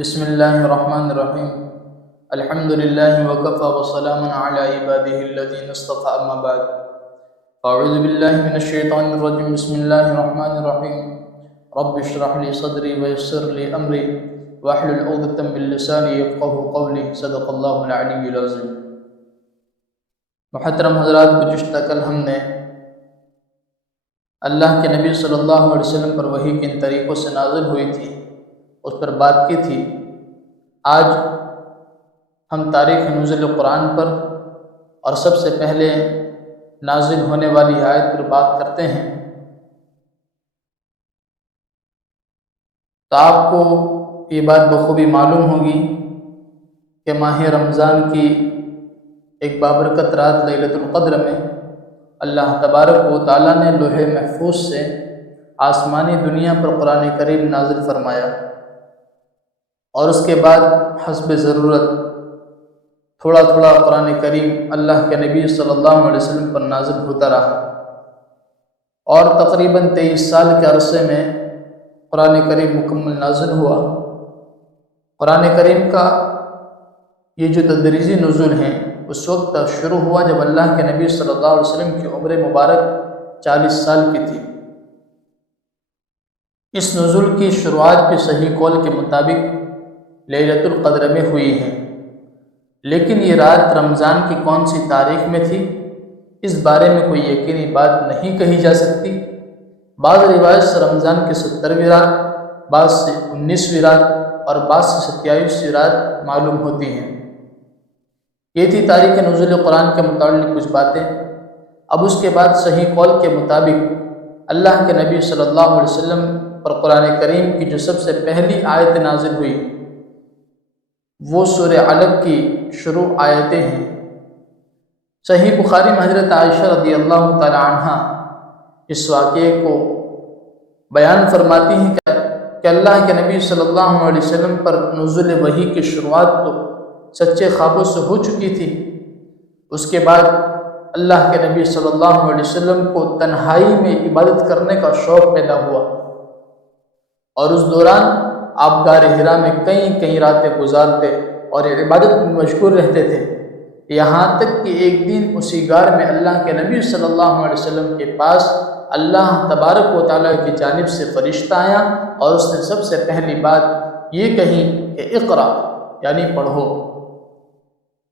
بسم اللہ الرحمن الرحیم الحمد للہ وکفى وسلام علی عباده الذین اصطفى اما بعد اعوذ باللہ من الشیطان الرجیم بسم اللہ الرحمن الرحیم رب اشرح لی صدری ویسر لی امری واحلل عقدۃ من لسانی یفقهوا قولی صدق اللہ العلی العظیم۔ محترم حضرات، گزشتہ کل ہم نے اللہ کے نبی صلی اللہ علیہ وسلم پر وحی کن طریقوں سے نازل ہوئی تھی اس پر بات کی تھی۔ آج ہم تاریخ نزول قرآن پر اور سب سے پہلے نازل ہونے والی آیت پر بات کرتے ہیں۔ تو آپ کو یہ بات بخوبی معلوم ہوگی کہ ماہ رمضان کی ایک بابرکت رات لیلۃ القدر میں اللہ تبارک و تعالیٰ نے لوح محفوظ سے آسمانی دنیا پر قرآن کریم نازل فرمایا، اور اس کے بعد حسب ضرورت تھوڑا تھوڑا قرآن کریم اللہ کے نبی صلی اللہ علیہ وسلم پر نازل ہوتا رہا، اور تقریباً 23 سال کے عرصے میں قرآن کریم مکمل نازل ہوا۔ قرآن کریم کا یہ جو تدریجی نزول ہیں اس وقت شروع ہوا جب اللہ کے نبی صلی اللہ علیہ وسلم کی عمر مبارک 40 سال کی تھی۔ اس نزول کی شروعات بھی صحیح قول کے مطابق لیلۃ القدر میں ہوئی ہے، لیکن یہ رات رمضان کی کون سی تاریخ میں تھی اس بارے میں کوئی یقینی بات نہیں کہی جا سکتی۔ بعض روایت سے رمضان کی 70ویں رات، بعض سے 19ویں رات اور بعض سے 27ویں رات معلوم ہوتی ہیں۔ یہ تھی تاریخ نزول قرآن کے متعلق کچھ باتیں۔ اب اس کے بعد صحیح قول کے مطابق اللہ کے نبی صلی اللہ علیہ وسلم پر قرآن کریم کی جو سب سے پہلی آیت نازل ہوئی وہ سورہ علق کی شروع آیتیں ہیں۔ صحیح بخاری میں حضرت عائشہ رضی اللہ تعالی عنہ اس واقعے کو بیان فرماتی ہیں کہ اللہ کے نبی صلی اللہ علیہ وسلم پر نزول وحی کی شروعات تو سچے خوابوں سے ہو چکی تھی، اس کے بعد اللہ کے نبی صلی اللہ علیہ وسلم کو تنہائی میں عبادت کرنے کا شوق پیدا ہوا، اور اس دوران آپ غار حرا میں کئی راتیں گزارتے اور عبادت میں مشغول رہتے تھے، یہاں تک کہ ایک دن اسی غار میں اللہ کے نبی صلی اللہ علیہ وسلم کے پاس اللہ تبارک و تعالیٰ کی جانب سے فرشتہ آیا اور اس نے سب سے پہلی بات یہ کہی کہ اقرا، یعنی پڑھو۔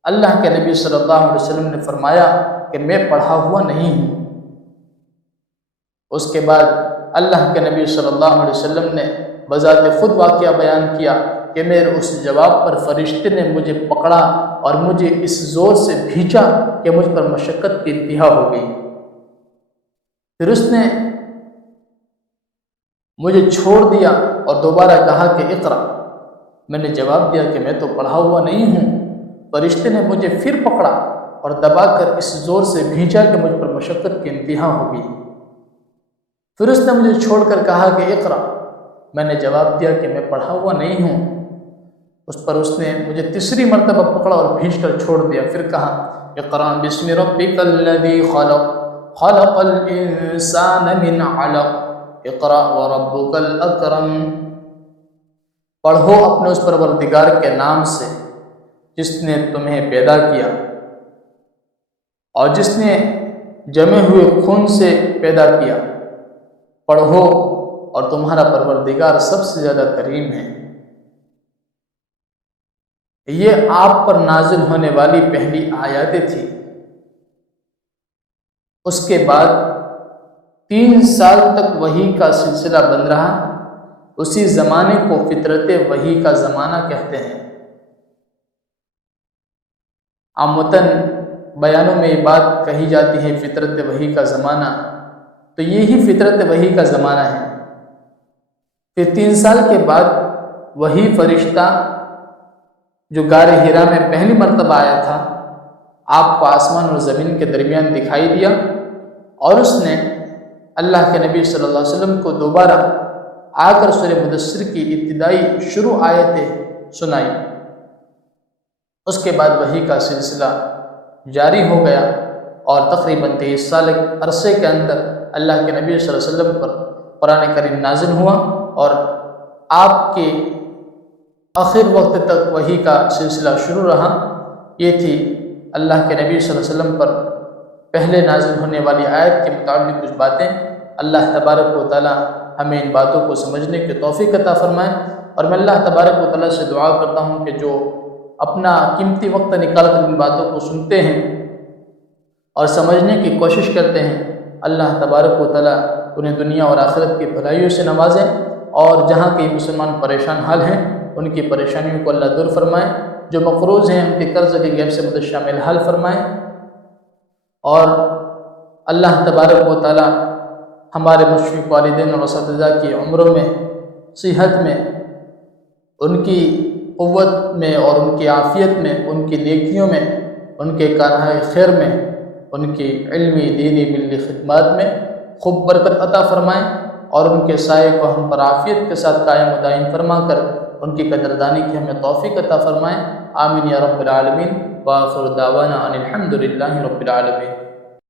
اللہ کے نبی صلی اللہ علیہ وسلم نے فرمایا کہ میں پڑھا ہوا نہیں ہوں۔ اس کے بعد اللہ کے نبی صلی اللہ علیہ وسلم نے بذات خود واقعہ بیان کیا کہ میرے اس جواب پر فرشتے نے مجھے پکڑا اور مجھے اس زور سے بھینچا کہ مجھ پر مشقت کی انتہا ہو گئی۔ پھر اس نے مجھے چھوڑ دیا اور دوبارہ کہا کہ اقرا۔ میں نے جواب دیا کہ میں تو پڑھا ہوا نہیں ہوں۔ فرشتے نے مجھے پھر پکڑا اور دبا کر اس زور سے بھینچا کہ مجھ پر مشقت کی انتہا ہو گئی۔ پھر اس نے مجھے چھوڑ کر کہا کہ اقرا۔ میں نے جواب دیا کہ میں پڑھا ہوا نہیں ہوں۔ اس پر اس نے مجھے تیسری مرتبہ پکڑا اور بھینچ کر چھوڑ دیا، پھر کہا اقرا بسم ربک الذی خلق خلق الانسان من علق اقرا وربک الاکرم۔ پڑھو اپنے اس پروردگار کے نام سے جس نے تمہیں پیدا کیا اور جس نے جمے ہوئے خون سے پیدا کیا۔ پڑھو اور تمہارا پروردگار سب سے زیادہ کریم ہے۔ یہ آپ پر نازل ہونے والی پہلی آیاتیں تھی۔ اس کے بعد 3 سال تک وحی کا سلسلہ بند رہا۔ اسی زمانے کو فطرت وحی کا زمانہ کہتے ہیں۔ عامتاً بیانوں میں یہ بات کہی جاتی ہے فطرت وحی کا زمانہ، تو یہی فطرت وحی کا زمانہ ہے۔ پھر 3 سال کے بعد وہی فرشتہ جو غار حرا میں پہلی مرتبہ آیا تھا آپ کو آسمان اور زمین کے درمیان دکھائی دیا، اور اس نے اللہ کے نبی صلی اللہ علیہ وسلم کو دوبارہ آ کر سورہ مدثر کی ابتدائی شروع آیتیں سنائی۔ اس کے بعد وحی کا سلسلہ جاری ہو گیا، اور تقریباً 23 سال عرصے کے اندر اللہ کے نبی صلی اللہ علیہ وسلم پر قرآن کریم نازل ہوا، اور آپ کے آخر وقت تک وحی کا سلسلہ شروع رہا۔ یہ تھی اللہ کے نبی صلی اللہ علیہ وسلم پر پہلے نازل ہونے والی آیت کے متعلق کچھ باتیں۔ اللہ تبارک و تعالی ہمیں ان باتوں کو سمجھنے کی توفیق عطا فرمائے، اور میں اللہ تبارک و تعالی سے دعا کرتا ہوں کہ جو اپنا قیمتی وقت نکال کر ان باتوں کو سنتے ہیں اور سمجھنے کی کوشش کرتے ہیں، اللہ تبارک و تعالی انہیں دنیا اور آخرت کی بھلائیوں سے نوازیں، اور جہاں کئی مسلمان پریشان حال ہیں ان کی پریشانیوں کو اللہ دور فرمائے، جو مقروض ہیں ان کے قرض کے غیب سے مدد شامل حل فرمائے، اور اللہ تبارک و تعالی ہمارے مشفق والدین اور اساتذہ کی عمروں میں، صحت میں، ان کی قوت میں اور ان کی عافیت میں، ان کی نیکیوں میں، ان کے کارہائے خیر میں، ان کی علمی دینی ملی خدمات میں خوب برکت عطا فرمائیں، اور ان کے سائے کو ہم پر عافیت کے ساتھ قائم و دائم فرما کر ان کی قدردانی کی ہمیں توفیق عطا فرمائیں۔ آمین یا رب العالمین، وآخر دعوانا ان الحمد للہ رب العالمین۔